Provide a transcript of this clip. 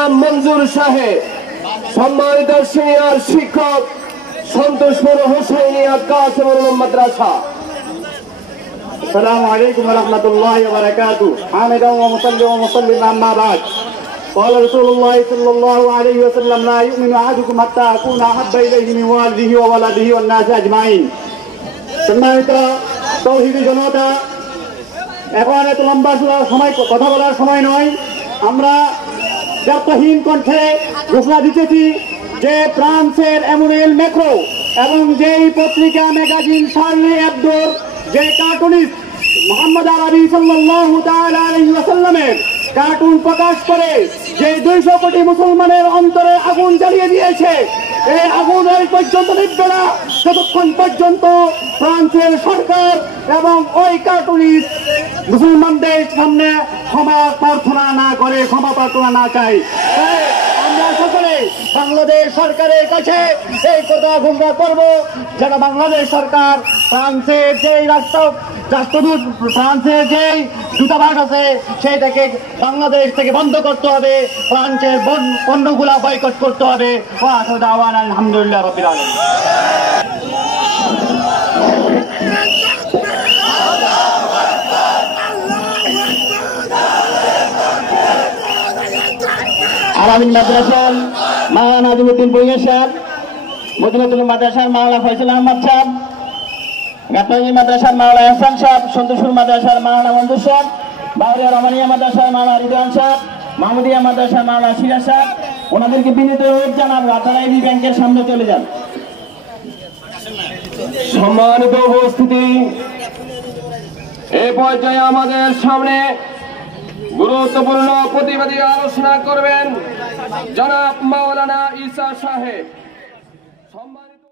জনাব মঞ্জুর সাহেব, সম্মানিত সিনিয়র শিক্ষক সন্তোষপুর হুসাইনিয়া কাসিমুল উলুম মাদ্রাসা। আসসালামু আলাইকুম ওয়া রাহমাতুল্লাহি ওয়া বারাকাতুহু। হামিদান ওয়া মুসাল্লিমান আম্মা বা'দ। قال رسول الله صلى الله عليه وسلم لا يؤمن أحدكم حتى أكون أحب إليه من والده وولده والناس أجمعين। সম্মানিত তৌহিদি জনতা, এখন এত লম্বা সময় কথা বলার সময় নয়। আমরা দ্ব্যর্থহীন কণ্ঠে ঘোষণা দিতেছি যে ফ্রান্সের এমুনেল ম্যাক্রো এবং যেই পত্রিকা ম্যাগাজিন শার্লি এবদোর যে কার্টুনিস্ট মোহাম্মদ আরবি সাল্লাল্লাহু তাআলা আলাইহি ওয়াসাল্লামের কার্টুন প্রকাশ করে যে 200 কোটি মুসলমানের অন্তরে আগুন জ্বালিয়ে দিয়েছে, এই আগুন ওই পর্যন্ত নিভবে না যতক্ষণ পর্যন্ত ফ্রান্সের সরকার এবং ওই কার্টুনিস্ট মুসলমানদের সামনে ক্ষমা প্রার্থনা না করে, ক্ষমা প্রার্থনা না চাই। আমরা সকলে বাংলাদেশ সরকারের কাছে এই কথা ঘোষণা করবো যেন বাংলাদেশ সরকার ফ্রান্সের যেই রাষ্ট্রদূত ফ্রান্সের যেই দূতাবাস আছে সেইটাকে বাংলাদেশ থেকে বন্ধ করতে হবে, ফ্রান্সের পণ্যগুলা বয়কট করতে হবে। আলহামদুলিল্লাহ রাব্বিল আলামিন। আলামিন মাদ্রাসার মাওলানা নাজিমউদ্দিন ভূঁইয়া সাহেব, মদিনাতুল মাদ্রাসার মাওলানা ফয়সাল আহমদ সাহেব, গাতনানী মাদ্রাসার মাওলানা ইহসান সাহেব, সন্তোষপুর মাদ্রাসার মাওলানা মঞ্জুর সাহেব, বাউরিয়া রহমানিয়া মাদ্রাসার মাওলানা রিদওয়ান সাহেব, মাহমুদিয়া মাদ্রাসার মাওলানা সিরাজ সাহেব, ওনাদেরকে বিনীত অনুরোধ জানাবো আপনারা এই ব্যাংকের সামনে চলে যান। সম্মানিত উপস্থিতি, এই পর্যায়ে আমাদের সামনে গুরুত্বপূর্ণ প্রতিবাদী আলোচনা করবেন জনাব মাওলানা ঈসা সাহেব। সম্মানিত